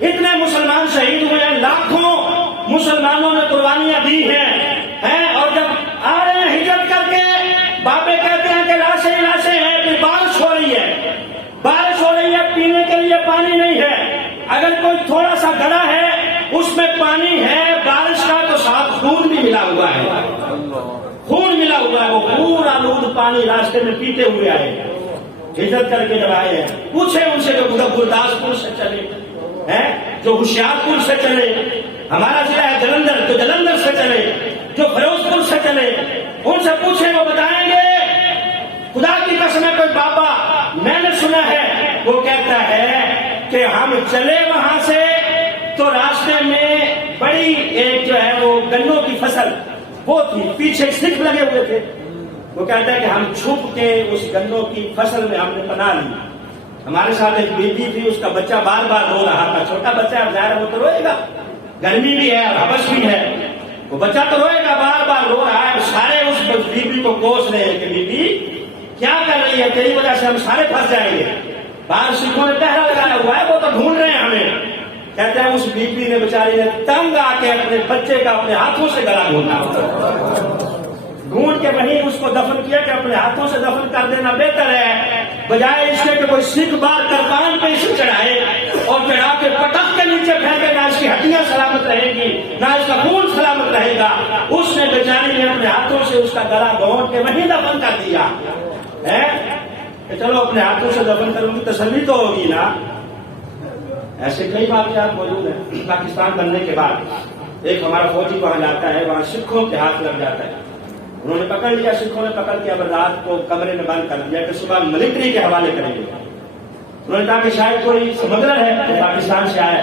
اتنے مسلمان شہید ہوئے ہیں, لاکھوں مسلمانوں نے قربانیاں دی ہیں اور جب آ رہے ہیں ہجرت کر کے بابے کہتے ہیں کہ لاشیں لاشیں ہیں. پھر بارش ہو رہی ہے, بارش ہو رہی ہے, پینے کے لیے پانی نہیں ہے. اگر کوئی تھوڑا سا گڑھا ہے اس میں پانی ہے بارش کا تو ساتھ خون بھی ملا ہوا ہے, خون ملا ہوا ہے. وہ خون آلود پانی راستے میں پیتے ہوئے آئے, ہجرت کر کے جب آئے ہیں. پوچھے ان سے جو گرداسپور سے چلے ہیں, جو ہوشیارپور سے چلے, ہمارا ضلع ہے جلندھر, جو جلندھر سے چلے, جو فیروز پور سے چلے, ان سے پوچھیں وہ بتائیں گے. خدا کی قسم ہے کوئی بابا میں نے سنا ہے وہ کہتا ہے کہ ہم چلے وہاں سے تو راستے میں بڑی ایک جو ہے وہ گنوں کی فصل وہ تھی, پیچھے سکھ لگے ہوئے تھے. وہ کہتا ہے کہ ہم چھپ کے اس گنوں کی فصل میں ہم نے پناہ لی. ہمارے ساتھ ایک بیوی تھی, اس کا بچہ بار بار رو رہا تھا. چھوٹا بچہ اب ظاہر وہ تو روئے گا, گرمی بھی ہے اور حبس بھی ہے, وہ بچہ تو روئے گا, بار بار رو رہا ہے. سارے اس بیوی کو کوس رہے ہیں کہ بیوی کیا کر رہی ہے, تیری وجہ سے ہم سارے پھنس جائیں گے. باہر سکھوں نے پہرا لگایا ہوا ہے, وہ تو ڈھونڈ رہے ہیں ہمیں. کہتے ہیں اس بیوی نے بیچاری نے تنگ آ کے اپنے بچے کا اپنے ہاتھوں سے گلا ڈھونڈ کے وہیں اس کو دفن کیا کہ اپنے ہاتھوں سے دفن کر دینا بہتر ہے, بجائے اس کے کہ کوئی سکھ بار کرپان پہ اسے چڑھائے اور چڑھا کے پٹک کے نیچے پھینکے. نہ اس کی ہڈیاں سلامت رہیں گی نہ اس کا خون سلامت رہے گا. اس نے بیچاری نے اپنے ہاتھوں سے اس کا گلا ڈھونڈ کے وہیں دفن کر دیا ہے کہ چلو اپنے ہاتھوں سے دفن کروں گی تسلی تو ہوگی نا. ایسے کئی واقعات موجود ہیں. پاکستان بننے کے بعد ایک ہمارا فوجی وہاں جاتا ہے, وہاں سکھوں کے ہاتھ لگ جاتا ہے. انہوں نے پکڑ لیا, سکھوں نے پکڑ کے اب رات کو کمرے میں بند کر دیا کہ صبح ملٹری کے حوالے کریں گے. انہوں نے کہا کہ شاید کوئی سمگلر ہے جو پاکستان سے آیا,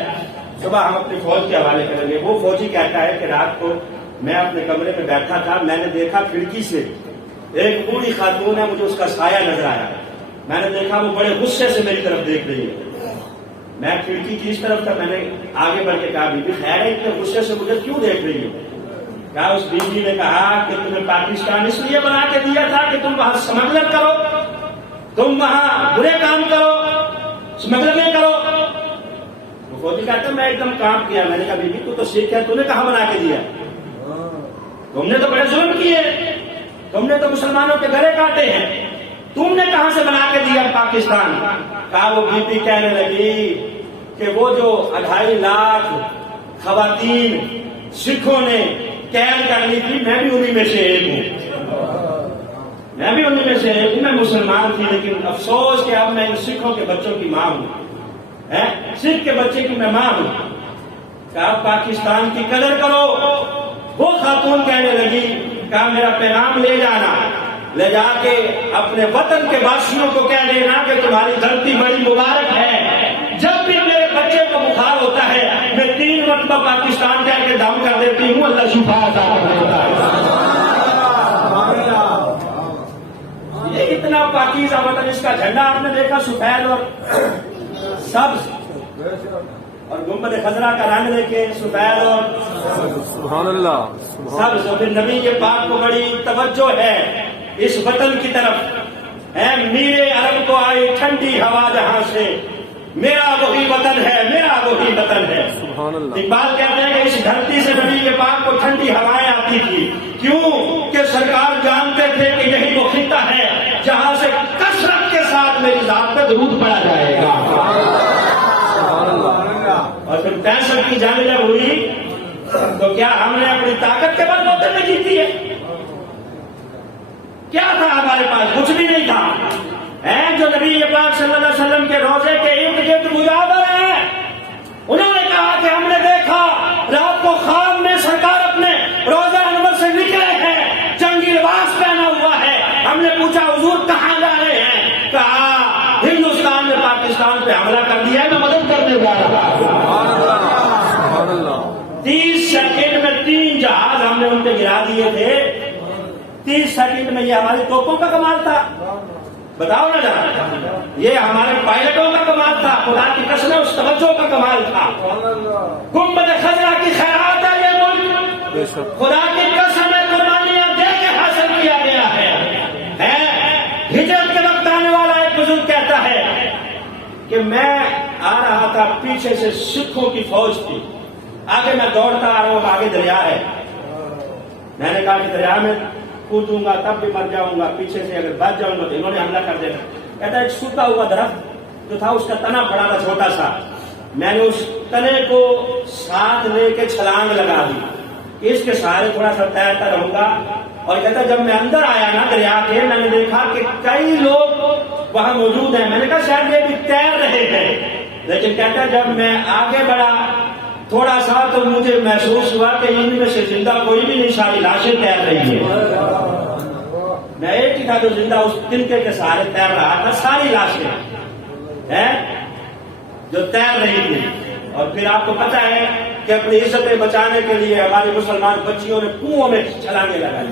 صبح ہم اپنی فوج کے حوالے کریں گے. وہ فوجی کہتا ہے کہ رات کو میں اپنے کمرے میں بیٹھا تھا, میں نے دیکھا کھڑکی سے ایک بوڑھی خاتون ہے, مجھے اس کا سایہ نظر آیا. میں نے دیکھا وہ بڑے غصے سے میری طرف دیکھ رہی ہے. میں کھڑکی کی اس طرف تھا, میں نے آگے بڑھ کے کہا بیوی خیر ہے, اتنے غصے سے مجھے کیوں دیکھ رہی ہے؟ کیا اس بیوی نے کہا کہ تمہیں پاکستان اس لیے بنا کے دیا تھا کہ تم وہاں سمگلر کرو, تم وہاں برے کام کرو, سمگلر کرو. وہ فوجی کہتا میں ایک دم کام کیا. میں نے کہا بیوی تو سیکھ ہے, تم نے کہاں بنا کے دیا؟ تم نے تو بڑے ظلم کیے, تم نے تو مسلمانوں کے گلے کاٹے ہیں, تم نے کہاں سے بنا کے دیا پاکستان؟ کہا وہ بیوی کہنے لگی کہ وہ جو 2.5 لاکھ خواتین سکھوں نے قید کر لی تھی, میں بھی انہی میں سے ایک ہوں, میں بھی انہی میں سے ایک ہوں. میں مسلمان تھی لیکن افسوس کہ اب میں ان سکھوں کے بچوں کی ماں ہوں, سکھ کے بچے کی میں ماں ہوں. کہ اب پاکستان کی قدر کرو. وہ خاتون کہنے لگی کہا میرا پیغام لے جانا, لے جا کے اپنے وطن کے واسیوں کو کہہ دینا کہ تمہاری دھرتی بڑی مبارک ہے. جب بھی میرے بچے کو بخار ہوتا ہے میں 3 مرتبہ پاکستان کہہ کے دم کر دیتی ہوں, اللہ شفا عطا کرتا ہے. یہ اتنا پاکیزہ وطن, اس کا جھنڈا آپ نے دیکھا سفید اور سبز, اور گنبد خضرا کا رنگ دیکھے سفید اور سبحان اللہ سبز. اور پھر نبی کے پاک کو بڑی توجہ ہے اس وطن کی طرف. میرے عرب کو آئی ٹھنڈی ہوا جہاں سے، میرا وہی وطن ہے، میرا وہی وطن ہے۔ سبحان اللہ۔ اقبال کہتے ہیں کہ اس دھرتی سے نبی کے پاک کو ٹھنڈی ہوائیں آتی تھی، کیوں کہ سرکار جانتے تھے کہ یہی وہ خطہ ہے جہاں سے کثرت کے ساتھ میری ذات پہ درود پڑا جائے گا۔ اور پھر 65 کی جنگ جب ہوئی تو کیا ہم نے اپنی طاقت کے بل بوتے میں جیتی ہے؟ کیا تھا ہمارے پاس؟ کچھ بھی نہیں تھا۔ جو نبی پاک صلی اللہ علیہ وسلم کے روزے کے ارد گرد مجاور ہیں، انہوں نے کہا کہ ہم نے دیکھا رات کو خواب میں سرکار اپنے روزہ انور سے نکلے ہیں، جنگی لباس پہنا ہوا ہے۔ ہم نے پوچھا حضور کہاں جا رہے ہیں؟ کہا ہندوستان نے پاکستان پہ حملہ کر دیا ہے، میں مدد کرنے جا رہا ہوں۔ 30 سیکنڈ میں 3 جہاز ہم نے ان پہ گرا دیے تھے۔ 30 سیکنڈ میں یہ ہماری توپوں کا کمال تھا؟ بتاؤ نا ذرا، یہ ہمارے پائلٹوں کا کمال تھا؟ خدا کی قسم اس توجہ کا کمال تھا؟ گنبد خضرا کی خیرات ہے یہ ملک، خدا کی قسم قربانیاں دے کے حاصل کیا گیا ہے۔ ہجرت کے وقت آنے والا ایک بزرگ کہتا ہے کہ میں آ رہا تھا، پیچھے سے سکھوں کی فوج تھی، آگے میں دوڑتا آ رہا ہوں، آگے دریا ہے۔ میں نے کہا کہ دریا میں کودوں گا تب بھی مر جاؤں گا، پیچھے سے اگر بچ جاؤں گا تو انہوں نے حملہ کر دینا۔ کہتا ہے ایک سوکھا ہوا درخت جو تھا اس کا تنا پڑا تھا چھوٹا سا، میں نے اس تنے کو ساتھ لے کے چھلانگ لگا دی، اس کے سہارے تھوڑا سا تیرتا رہوں گا۔ اور کہتا جب میں اندر آیا نا دریا کے، میں نے دیکھا کہ کئی لوگ وہاں موجود ہیں، میں نے کہا شاید یہ بھی تیر رہے ہیں، لیکن کہتا ہے جب میں آگے بڑھا تھوڑا سا تو مجھے محسوس ہوا کہ ان میں سے زندہ کوئی بھی نہیں، ساری لاشیں تیر رہی ہیں۔ میں ایک ہی تھا جو زندہ اس تنکے کے سہارے تیر رہا تھا، ساری لاشیں جو تیر رہی تھی۔ اور پھر آپ کو پتا ہے کہ اپنی عزتیں بچانے کے لیے ہمارے مسلمان بچیوں نے کنووں میں چھلانگیں لگائی،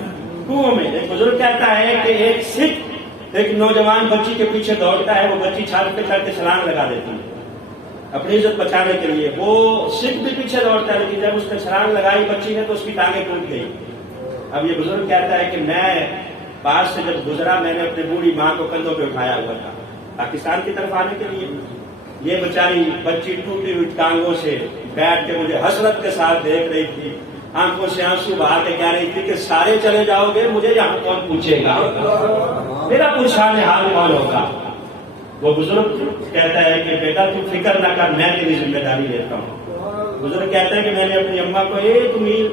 کنووں میں۔ ایک بزرگ کہتا ہے کہ ایک سکھ ایک نوجوان بچی کے پیچھے دوڑتا ہے، وہ بچی چھات پہ چڑھ کے چھلانگ لگا دیتی ہے اپنی عزت بچانے کے لیے، وہ سکھ بھی پیچھے دوڑتا ہے، لیکن جب اس نے چھلانگ لگائی بچی نے تو اس کی ٹانگیں ٹوٹ گئی۔ اب یہ بزرگ کہتا ہے کہ میں پاس سے جب گزرا، میں نے اپنی بوڑھی ماں کو کندھوں پہ اٹھایا ہوا تھا پاکستان کی طرف آنے کے لیے۔ یہ بیچاری بچی ٹوٹی ہوئی ٹانگوں سے بیٹھ کے مجھے حسرت کے ساتھ دیکھ رہی تھی، آنکھوں سے آنسو بہا کے کہہ رہی تھی کہ سارے چلے جاؤ گے، مجھے یہاں کون پوچھے گا، میرا پرشان حال کون ہوگا۔ وہ بزرگ کہتا ہے کہ بیٹا تو فکر نہ کر، میں تیری ذمہ داری لیتا ہوں۔ بزرگ کہتا ہے کہ میں نے اپنی اماں کو 1 میل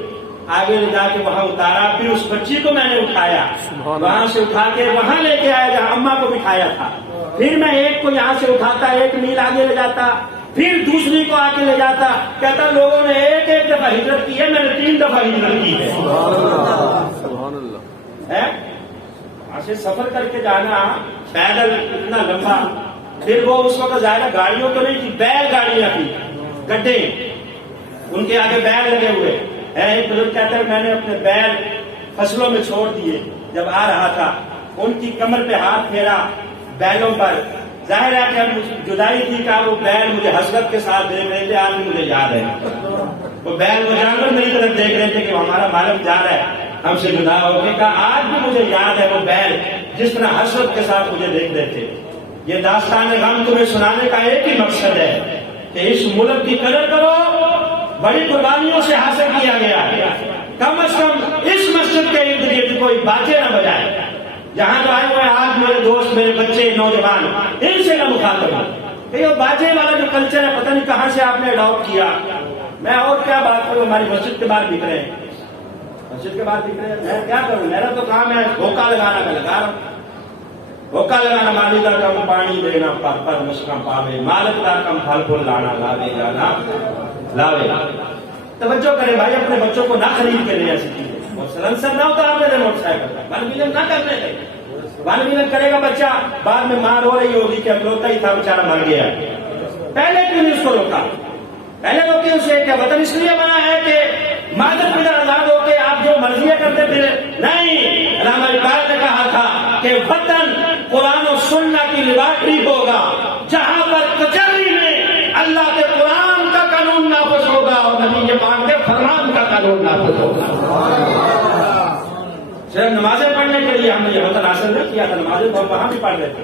آگے لے جا کے وہاں اتارا، پھر اس بچی کو میں نے اٹھایا، وہاں سے اٹھا کے وہاں لے کے آیا جہاں اماں کو بٹھایا تھا، پھر میں ایک کو یہاں سے اٹھاتا 1 میل آگے لے جاتا، پھر دوسری کو آگے لے جاتا۔ کہتا لوگوں نے ایک دفعہ ہجرت کی ہے، میں نے 3 دفعہ ہجرت کی ہے۔ سبحان اللہ۔ وہاں سے سفر کر کے جانا پیدل اتنا لمبا، پھر وہ اس وقت ظاہر گاڑیوں تو نہیں تھی، بیل گاڑیاں تھی، گڈے، ان کے آگے بیل لگے ہوئے۔ ایک بزرگ کہتا ہے میں نے اپنے بیل فصلوں میں چھوڑ دیے، جب آ رہا تھا ان کی کمر پہ ہاتھ پھیرا بیلوں پر، ظاہر ہے کہ جدائی تھی کہ وہ بیل مجھے حسرت کے ساتھ دیکھ رہے تھے، آج بھی مجھے یاد ہے وہ بیل، وہ جانور میری طرف دیکھ رہے تھے کہ ہمارا مالک جا رہا ہے ہم سے جدا ہونے کا، آج بھی مجھے یاد ہے وہ بیل جس طرح حسرت کے ساتھ مجھے دیکھ رہے تھے۔ یہ داستان غم تمہیں سنانے کا ایک ہی مقصد ہے کہ اس ملک کی قدر کرو، بڑی قربانیوں سے حاصل کیا گیا ہے، کم از کم اس مسجد کے ارد گرد کوئی باتیں نہ بجائے۔ جہاں جو آئے ہوئے آج میرے دوست، میرے بچے، نوجوان، ان سے نہ مخاطب ہوں کہ یہ باجے والا جو کلچر ہے پتہ نہیں کہاں سے آپ نے اڈاپٹ کیا۔ میں اور کیا بات کروں، ہماری مسجد کے باہر بک رہے ہیں، مسجد کے باہر بک رہے ہیں، میں کیا کروں، میرا تو کام ہے دھوکہ لگانا، میں لگا رہا ہوں دھوکہ لگانا۔ مالی کا کم پانی دینا پر مسکا پاوے، مالک کا کم پھل پھول لانا لاوے جانا لاوے۔ توجہ کرے بھائی، اپنے بچوں کو نہ خرید کے لے ایسی چیزیں، اور سلنسر نہ اتارنے دے موٹر سائیکل کا، 1 ملین نہ کرنے دے۔ 1 ملین کرے گا بچہ، بعد میں ماں رو رہی ہوگی کہ اکلوتا ہی تھا بیچارہ مر گیا۔ پہلے کیوں نہیں اس کو روکا؟ پہلے روکے اسے، کیا وطن اس لیے بنا ہے کہ مادر پدر آزاد ہو کے آپ جو مرضیاں کرتے پھر؟ نہیں، علامہ اقبال نے کہا تھا کہ وطن قرآن و سنت کی لیبارٹری ہوگا، جہاں پر کچہری میں اللہ کے قرآن کا قانون نافذ ہوگا اور نبی پاک کے فرمان کا قانون نافذ ہوگا۔ صرف نمازیں پڑھنے کے لیے ہم نے یہ وطن حاصل نہیں کیا تھا، نمازیں وہاں بھی پڑھ رہے تھے،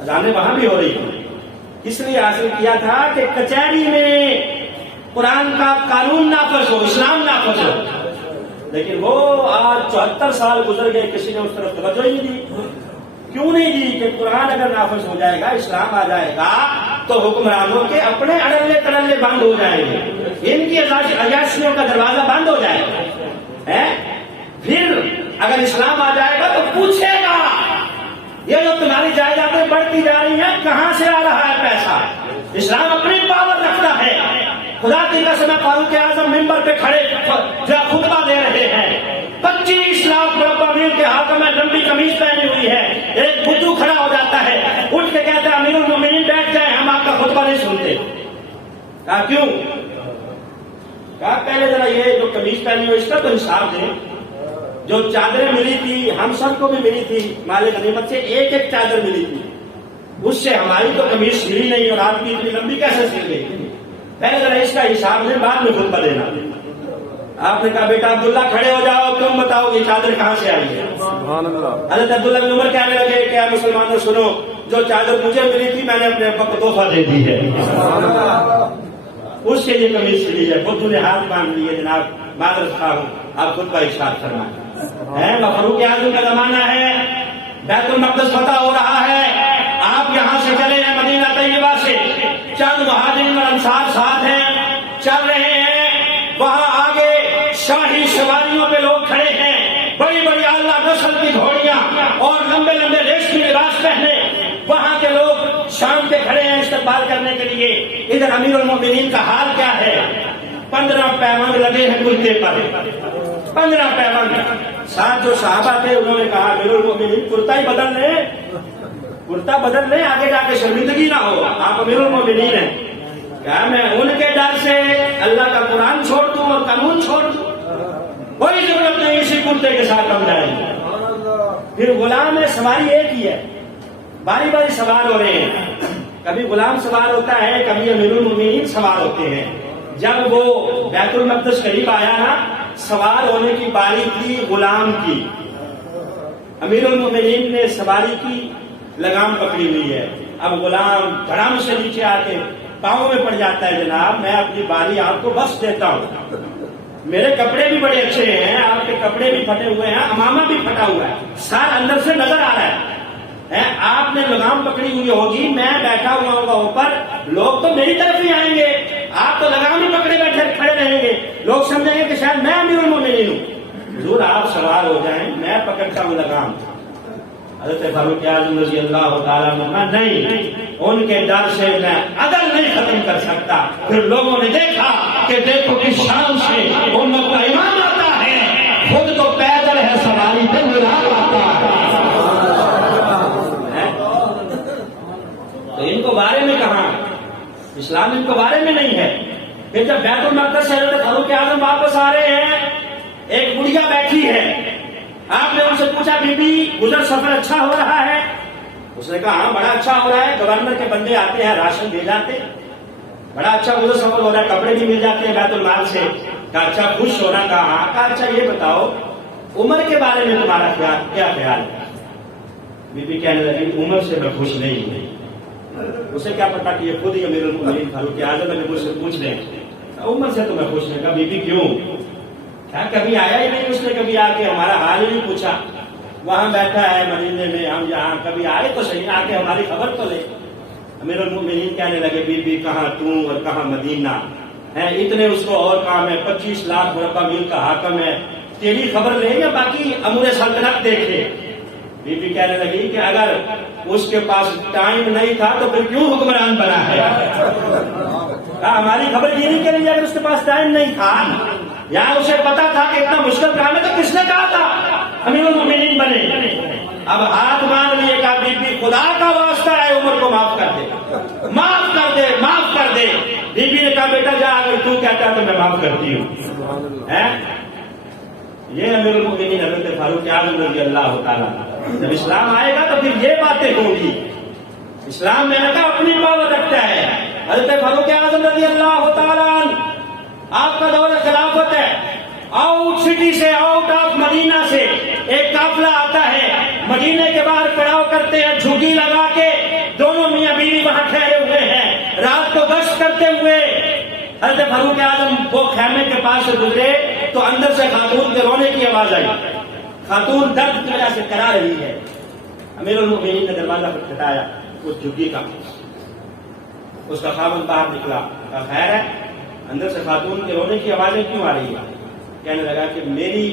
اذانیں وہاں بھی ہو رہی تھی. اس لیے حاصل کیا تھا کہ کچہری میں قرآن کا قانون نافذ ہو، اسلام نافذ ہو. لیکن وہ آج 74 سال گزر گئے، کسی نے اس طرف توجہ ہی نہیں دی. کیوں نہیں دی؟ کہ قرآن اگر نافذ ہو جائے گا، اسلام آ جائے گا تو حکمرانوں کے اپنے اڑلے تڑلے بند ہو جائیں گے، ان کی عیاشیوں کا دروازہ بند ہو جائے گا. پھر اگر اسلام آ جائے گا تو پوچھے گا یہ جو تمہاری جائیدادیں بڑھتی جا رہی ہیں کہاں سے آ رہا ہے پیسہ؟ اسلام اپنی پاور رکھتا ہے. خدا کی قسم فاروق اعظم ممبر پہ کھڑے جو خطبہ دے رہے ہیں، 25 لاکھ مربع میل کے ہاتھوں میں لمبی قمیض پہنی ہوئی ہے، ایک بدھو کھڑا ہو جاتا ہے، اٹھ کے کہتا ہے امیر المومنین بیٹھ جائیں، ہم آپ کا خطبہ نہیں سنتے. کہا کیوں؟ کہا پہلے ذرا یہ جو قمیض پہنی ہوئی اس کا تو حساب دیں. جو چادریں ملی تھی ہم سب کو بھی ملی تھی، مال غنیمت سے ایک ایک چادر ملی تھی، اس سے ہماری تو قمیض سلی نہیں اور آپ کی اتنی لمبی کیسے سل گئی؟ پہلے ذرا اس کا حساب لیں، بعد میں خطبہ دینا. آپ نے کہا بیٹا عبداللہ کھڑے ہو جاؤ، تم بتاؤ یہ چادر کہاں سے آئی ہے؟ سبحان اللہ. حضرت عبداللہ بن عمر کہنے لگے کہ مسلمانوں سنو، جو چادر مجھے ملی تھی میں نے اپنے ابا کو تحفہ دے دی ہے، اس سے یہ قمیض سلی ہے. بدھو نے ہاتھ باندھ لیے، جناب معذرت خواہ ہوں، آپ خطبہ ارشاد فرمائیں. فاروق اعظم کا زمانہ ہے، بیت المقدس فتح ہو رہا ہے، آپ یہاں سے چلے ہیں مدینہ طیبہ سے، چند مہاجرین اور انصار ساتھ ہیں، چل رہے ہیں. وہاں آگے شاہی سواریوں پہ لوگ کھڑے ہیں، بڑی بڑی اعلیٰ نسل کی گھوڑیاں اور لمبے لمبے ریشمی لباس پہنے وہاں کے لوگ شام پہ کھڑے ہیں استقبال کرنے کے لیے. ادھر امیر المومنین کا حال کیا ہے؟ 15 پیوند لگے ہیں کرتے پر، 15 پیوند. ساتھ جو صحابہ تھے انہوں نے کہا امیر المومنین کرتا ہی بدل لیں، کرتا بدل لیں، آگے جا کے شرمندگی نہ ہو، آپ امیر المومنین ہیں. کیا میں ان کے ڈر سے اللہ کا قرآن چھوڑ دوں اور قانون چھوڑ دوں؟ کوئی ضرورت نہیں، اسی کرتے کے ساتھ ہم جائیں گے. پھر غلام ہے، سواری ایک ہی ہے، باری باری سوار ہو رہے ہیں. کبھی غلام سوار ہوتا ہے، کبھی امیر المومنین سوار ہوتے ہیں. جب وہ بیت المقدس قریب آیا نا، سوار ہونے کی باری تھی غلام کی. امیر المومنین نے سواری کی لگام پکڑی ہوئی ہے. اب غلام دھڑام سے نیچے آ کے پاؤں میں پڑ جاتا ہے، جناب میں اپنی باری آپ کو بخش دیتا ہوں، میرے کپڑے بھی بڑے اچھے ہیں، آپ کے کپڑے بھی پھٹے ہوئے ہیں، امامہ بھی پھٹا ہوا ہے، سار اندر سے نظر آ رہا ہے. آپ نے لگام پکڑی ہوئی ہوگی، میں بیٹھا ہوا ہوگا اوپر، لوگ تو میری طرف ہی آئیں گے، آپ تو لگام ہی پکڑے بیٹھے کھڑے رہیں گے، لوگ سمجھیں گے کہ شاید میں امیر المومنین ہوں. حضور آپ سوار ہو جائیں، میں پکڑتا ہوں لگام. حضرت فاروق اعظم رضی اللہ تعالیٰ عنہ نہیں، ان کے ڈر سے میں عدل نہیں ختم کر سکتا. پھر لوگوں نے دیکھا کہ دیکھو کس شان سے امت کا امام آتا ہے، خود تو پیدل ہے، سواری پہ غلام آتا ہے. تو ان کو بارے میں کہاں؟ اسلام ان کو بارے میں نہیں ہے. پھر جب بیت المقدس سے حضرت فاروق اعظم واپس آ رہے ہیں، ایک بڑھیا بیٹھی ہے. آپ نے ان سے پوچھا بی بی گزر سفر اچھا ہو رہا ہے؟ اس نے کہا ہاں بڑا اچھا ہو رہا ہے، گورنر کے بندے آتے ہیں راشن دے جاتے، بڑا اچھا گزر سفر ہو رہا ہے، کپڑے بھی مل جاتے ہیں بیت المال سے. کہا اچھا خوش ہونا؟ کہا ہاں. کہا اچھا یہ بتاؤ عمر کے بارے میں تمہارا کیا خیال ہے؟ بی بی کہنے لگی عمر سے میں خوش نہیں ہوں. اسے کیا پتا کہ یہ خود ہی امیر المومنین فاروق اعظم نے مجھ سے پوچھ لیں. عمر سے تو میں خوش نہیں. کہا بی بی کیوں؟ کیا کبھی آیا ہی نہیں اس نے کبھی آ کے ہمارا حال ہی نہیں پوچھا؟ وہاں بیٹھا ہے مدینے میں، ہم یہاں، کبھی آئے تو صحیح، آ کے ہماری خبر تو لے. امیر المومنین کہنے لگے بی بی کہاں تو اور کہاں مدینہ ہے، اتنے اس کو اور کام ہے، 25 لاکھ مربع میل کا حاکم ہے، تیری خبر لے یا باقی امور سلطنت دیکھے؟ بی بی کہنے لگی کہ اگر اس کے پاس ٹائم نہیں تھا تو پھر کیوں حکمران بنا ہے؟ ہماری خبر گیری کے لیے اگر اس کے پاس ٹائم نہیں تھا یا اسے پتا تھا کہ اتنا مشکل کام ہے تو کس نے کہا تھا امیر المومنین بنے؟ اب ہاتھ مان لیے، کہا بی بی خدا کا واسطہ ہے عمر کو معاف کر دے، معاف کر دے، معاف کر دے. بی بی نے کہا بیٹا جا، اگر تو کہتا ہے تو میں معاف کرتی ہوں. یہ امیر المومنین حضرت فاروق اعظم رضی اللہ تعالیٰ. جب اسلام آئے گا تو پھر یہ باتیں ہوں گی. اسلام میں نے کہا اپنی پاور رکھتا ہے. حضرت فاروق اعظم رضی اللہ تعالیٰ آپ کا دور خلافت ہے، آؤٹ سٹی سے، آؤٹ آف مدینہ سے ایک قافلہ آتا ہے، مدینے کے باہر پڑاؤ کرتے ہیں، جھگی لگا کے دونوں میاں بیوی وہاں ٹھہرے ہوئے ہیں، رات کو گشت کرتے ہوئے حضرت فاروق اعظم وہ خیمے کے پاس سے گزرے تو اندر سے خاتون کے رونے کی آواز آئی۔ خاتون درد کی وجہ سے کرا رہی ہے۔ امیر المؤمنین نے دروازہ کھٹکھٹایا، اس جھگی کا، اس کا خاوند باہر نکلا، کہا خیر ہے؟ اندر سے خاتون کے رونے کی آوازیں کیوں آ رہی ہیں؟ کہنے لگا کہ میری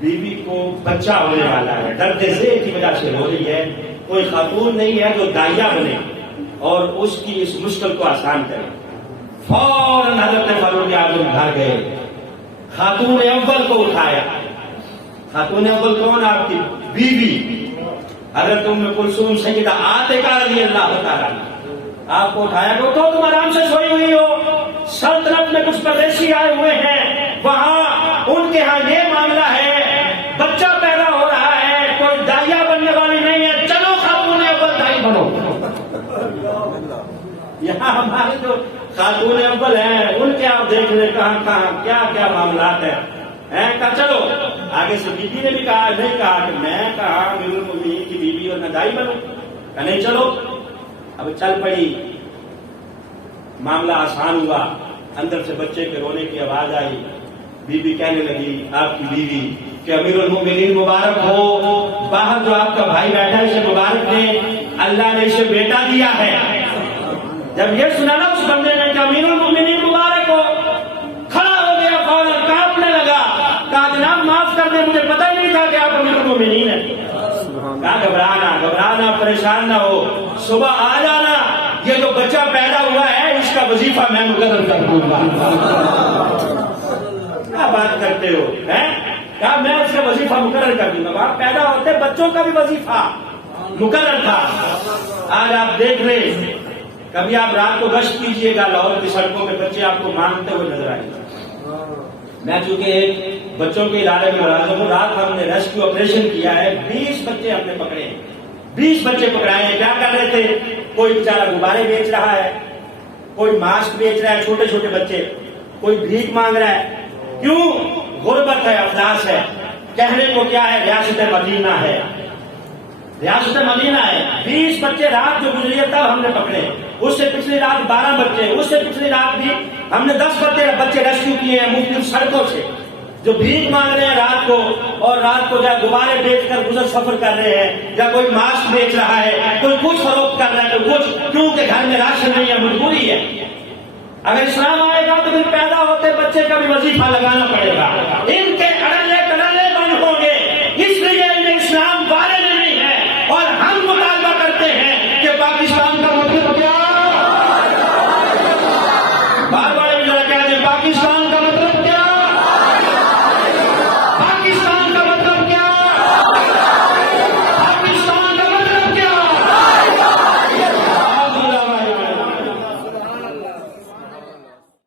بیوی کو بچہ ہونے والا ہے، درد ذیل کی وجہ سے رو رہی ہے، کوئی خاتون نہیں ہے جو دائیا بنے اور اس کی اس مشکل کو آسان کرے۔ فوراً حضرت فاروق اعظم گھر گئے، خاتون اول کو اٹھایا۔ خاتون اول کون؟ آپ کی بیوی حضرت ام کلثوم سیدہ عاتقہ رضی اللہ تعالیٰ عنہ۔ آپ کو اٹھایا کہ تو تم آرام سے سوئی ہوئی ہو، سلطنت میں کچھ پردیسی آئے ہوئے ہیں، وہاں ان کے ہاں یہ معاملہ ہے، بچہ پیدا ہو رہا ہے، کوئی دائیا بننے والی نہیں ہے، چلو خاتون اول دائی بنو۔ یہاں ہمارے جو خاتون اول ہیں ان کے آپ دیکھ لیں کہاں کہاں کیا کیا معاملات ہیں۔ کہا چلو، آگے سے بیوی نے بھی کہا، نہیں کہا کہ میں کہا امیر المؤمنین کی بیوی اور میں دائی بنوں، کہا نہیں چلو۔ اب چل پڑی، معاملہ آسان ہوا، اندر سے بچے کے رونے کی آواز آئی، بیوی کہنے لگی آپ کی بیوی کہ امیر المؤمنین مبارک ہو، باہر جو آپ کا بھائی بیٹھا ہے اسے مبارک دے، اللہ نے اسے بیٹا دیا ہے۔ جب یہ سنا نا اس بندے نے کہ امیر المؤمنین مبارک ہو، کھڑا ہو گیا، فوراً کانپنے لگا، کہا جناب معاف کر دیں، مجھے پتہ ہی نہیں تھا کہ آپ امیر المؤمنین ہیں۔ کہا گھبرانا پریشان نہ ہو، صبح آ جانا، یہ جو بچہ پیدا ہوا ہے اس کا وظیفہ میں مقرر کر دوں گا۔ کیا بات کرتے ہو؟ کہا میں اس کا وظیفہ مقرر کر دوں گا۔ پیدا ہوتے بچوں کا بھی وظیفہ مقرر تھا۔ آج آپ دیکھ لیں، کبھی آپ رات کو گشت کیجئے گا، لاہور کی سڑکوں میں بچے آپ کو مانگتے ہوئے نظر آئیں گے۔ میں چونکہ ایک بچوں کے ادارے میں ملازم ہوں، رات ہم نے ریسکیو آپریشن کیا ہے، 20 بچے ہم نے پکڑے ہیں، 20 بچے پکڑائے ہیں۔ کیا کر رہے تھے؟ کوئی بیچارہ غبارے بیچ رہا ہے، کوئی ماسک بیچ رہا ہے، چھوٹے چھوٹے بچے، کوئی بھیک مانگ رہا ہے۔ کیوں؟ غربت ہے، افلاس ہے۔ کہنے کو کیا ہے؟ ریاست مدینہ ہے، ریاست مدینہ ہے۔ 20 بچے رات جو گزری ہے تب ہم نے پکڑے، اس سے پچھلی رات 12 بچے، اس سے پچھلی رات بھی ہم نے 10 بچے ریسکیو کیے ہیں مختلف سڑکوں سے، جو بھیک مانگ رہے ہیں رات کو، اور رات کو جب غبارے بیچ کر گزر سفر کر رہے ہیں، یا کوئی ماسک بیچ رہا ہے، کوئی کچھ فروخت کر رہا ہے، کوئی کچھ، کیونکہ گھر میں راشن نہیں ہے، مجبوری ہے۔ اگر اسلام آئے گا تو پھر پیدا ہوتے بچے کا بھی وظیفہ لگانا پڑے گا۔